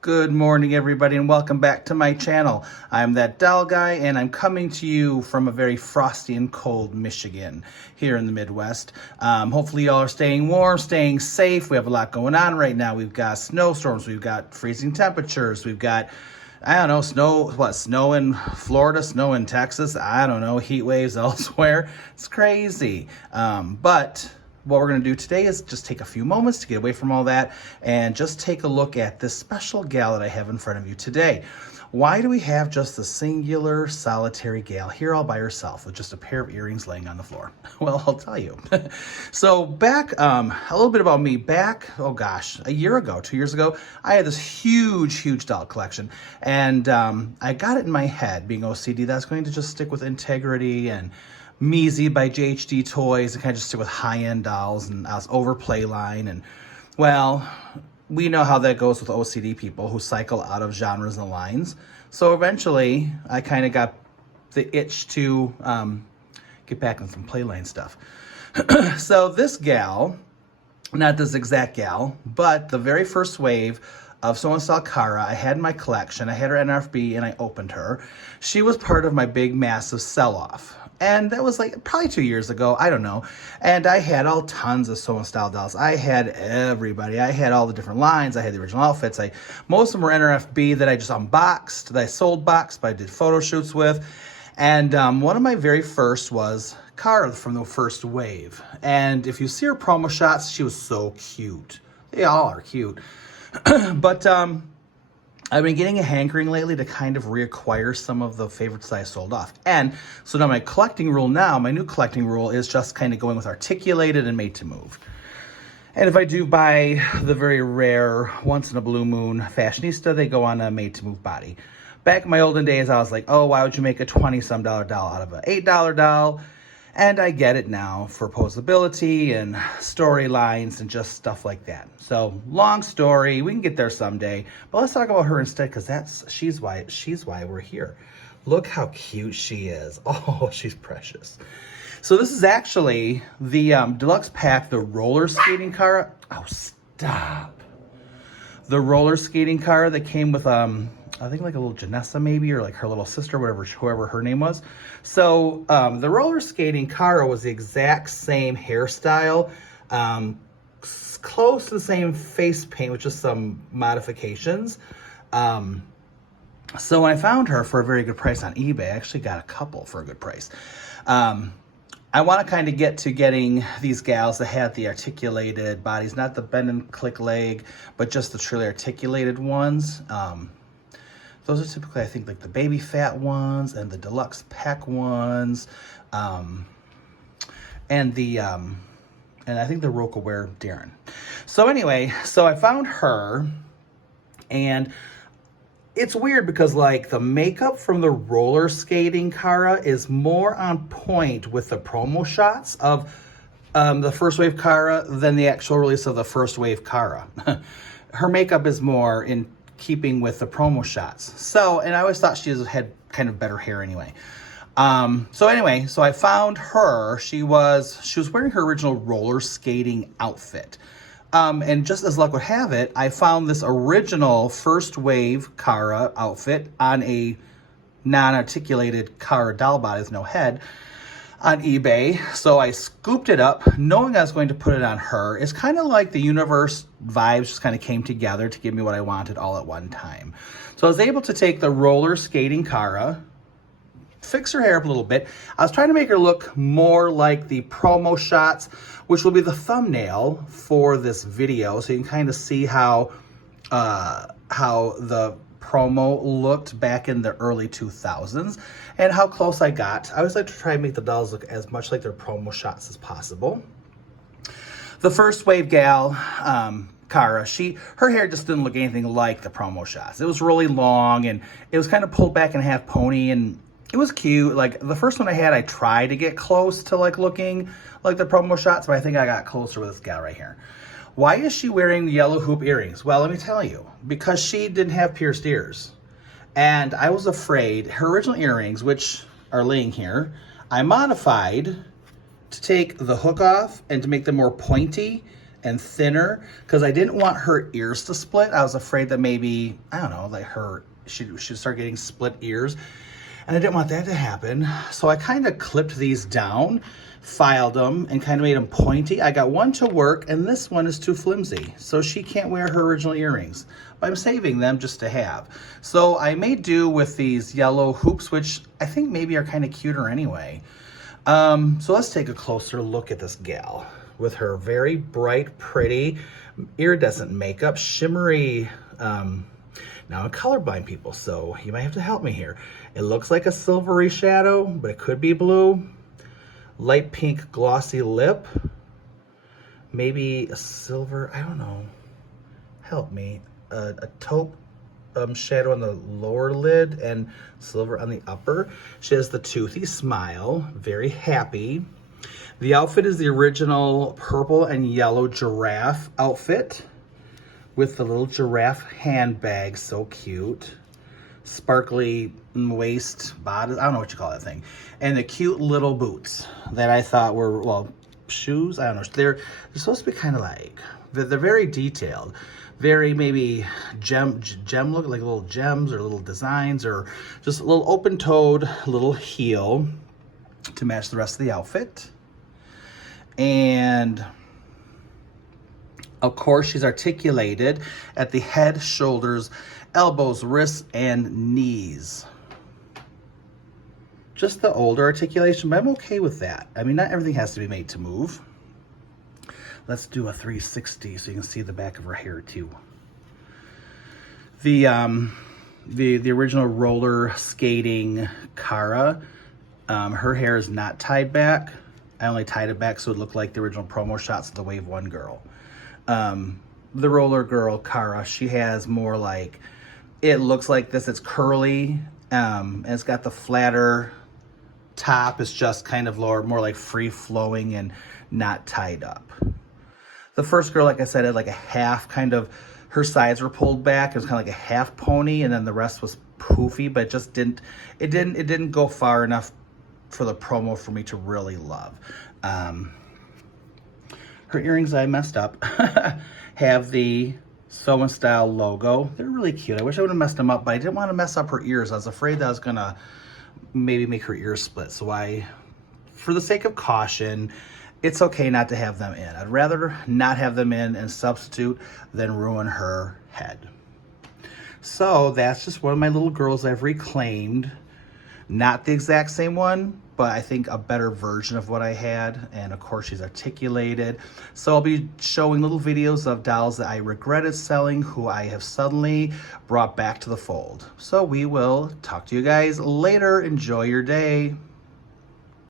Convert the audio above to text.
Good morning, everybody, and welcome back to my channel. I'm that doll guy, and I'm coming to you from a very frosty and cold Michigan here in the Midwest. Hopefully y'all are staying warm, staying safe. We have a lot going on right now. We've got snowstorms, we've got freezing temperatures, we've got, I don't know, snow in Florida, snow in Texas, I don't know, heat waves elsewhere. It's crazy. But what we're going to do today is just take a few moments to get away from all that and just take a look at this special gal that I have in front of you today. Why do we have just the singular solitary gal here all by herself with just a pair of earrings laying on the floor? Well, I'll tell you. So back, a little bit about me. Back, oh gosh, a year ago, 2 years ago, I had this huge doll collection. And I got it in my head, being OCD, that's going to just stick with Integrity and Measy by JHD Toys and kind of just stick with high-end dolls, and I was over Playline, and well, we know how that goes with OCD people who cycle out of genres and lines. So eventually, I kind of got the itch to get back into some Playline stuff. So this gal, not this exact gal, but the very first wave of So and So Kara I had in my collection. I had her NRFB and I opened her. She was part of my big massive sell-off. And that was like probably 2 years ago, I don't know. And I had all tons of So and Style dolls. I had everybody. I had all the different lines. I had the original outfits. Most of them were NRFB that I just unboxed, that I sold boxed, but I did photo shoots with. And one of my very first was Kara from the first wave. And if you see her promo shots, she was so cute. They all are cute. But I've been getting a hankering lately to kind of reacquire some of the favorites that I sold off. And so now my collecting rule now, my new collecting rule is just kind of going with articulated and made to move. And if I do buy the very rare once in a blue moon fashionista, they go on a made to move body. Back in my olden days, I was like, oh, why would you make a $20-some doll out of an $8 doll? And I get it now for posability and storylines and just stuff like that. So long story, we can get there someday, but let's talk about her instead, because she's why we're here. Look how cute she is. Oh, she's precious. So this is actually the deluxe pack, the roller skating car. Oh, stop. The roller skating car that came with I think like a little Janessa maybe, or like her little sister, whoever her name was. So the roller skating Kara was the exact same hairstyle, close to the same face paint with just some modifications. So when I found her for a very good price on eBay, I actually got a couple for a good price. I want to kind of get to getting these gals that had the articulated bodies, not the bend and click leg, but just the truly articulated ones. Those are typically, I think, like the baby fat ones and the deluxe pack ones, and I think the Roca Wear Darren. So anyway, so I found her, and it's weird because like the makeup from the roller skating Kara is more on point with the promo shots of the first wave Kara than the actual release of the first wave Kara. Her makeup is more in keeping with the promo shots. So, and I always thought she had kind of better hair anyway. So I found her. She was wearing her original roller skating outfit. And just as luck would have it, I found this original first wave Kara outfit on a non-articulated Kara doll body with no head on eBay. So I scooped it up knowing I was going to put it on her. It's kind of like the universe vibes just kind of came together to give me what I wanted all at one time. So I was able to take the roller skating Kara, fix her hair up a little bit. I was trying to make her look more like the promo shots, which will be the thumbnail for this video. So you can kind of see how the promo looked back in the early 2000s and how close I got. I always like to try and make the dolls look as much like their promo shots as possible. The first wave gal, Kara, her hair just didn't look anything like the promo shots. It was really long and it was kind of pulled back in a half pony, and it was cute. Like the first one I had, I tried to get close to like looking like the promo shots, but I think I got closer with this gal right here. Why is she wearing yellow hoop earrings? Well, let me tell you, because she didn't have pierced ears. And I was afraid her original earrings, which are laying here, I modified to take the hook off and to make them more pointy and thinner because I didn't want her ears to split. I was afraid that maybe, I don't know, like she'd start getting split ears. And I didn't want that to happen. So I kind of clipped these down, filed them, and kind of made them pointy. I got one to work, and this one is too flimsy. So she can't wear her original earrings. But I'm saving them just to have. So I made do with these yellow hoops, which I think maybe are kind of cuter anyway. So let's take a closer look at this gal with her very bright, pretty, iridescent makeup, shimmery, now I'm colorblind, people, so you might have to help me here. It looks like a silvery shadow, but it could be blue. Light pink glossy lip. Maybe a silver, I don't know. Help me. A taupe shadow on the lower lid and silver on the upper. She has the toothy smile, very happy. The outfit is the original purple and yellow giraffe outfit, with the little giraffe handbag, so cute. Sparkly waist, bodice, I don't know what you call that thing. And the cute little boots that I thought were, well, shoes? I don't know. They're supposed to be kind of like, they're very detailed. Very maybe gem look, like little gems or little designs, or just a little open-toed little heel to match the rest of the outfit. And of course, she's articulated at the head, shoulders, elbows, wrists, and knees. Just the older articulation, but I'm okay with that. I mean, not everything has to be made to move. Let's do a 360 so you can see the back of her hair too. The original roller skating Cara, her hair is not tied back. I only tied it back so it looked like the original promo shots of the Wave 1 girl. The roller girl, Cara, she has more like, it looks like this, it's curly, and it's got the flatter top. It's just kind of more like free-flowing and not tied up. The first girl, like I said, had like a half kind of, her sides were pulled back. It was kind of like a half pony, and then the rest was poofy, but it didn't go far enough for the promo for me to really love. Her earrings, I messed up, have the Sew and Style logo. They're really cute. I wish I would have messed them up, but I didn't want to mess up her ears. I was afraid that I was going to maybe make her ears split. So for the sake of caution, it's okay not to have them in. I'd rather not have them in and substitute than ruin her head. So that's just one of my little girls I've reclaimed. Not the exact same one, but I think a better version of what I had. And of course, she's articulated. So I'll be showing little videos of dolls that I regretted selling, who I have suddenly brought back to the fold. So we will talk to you guys later. Enjoy your day.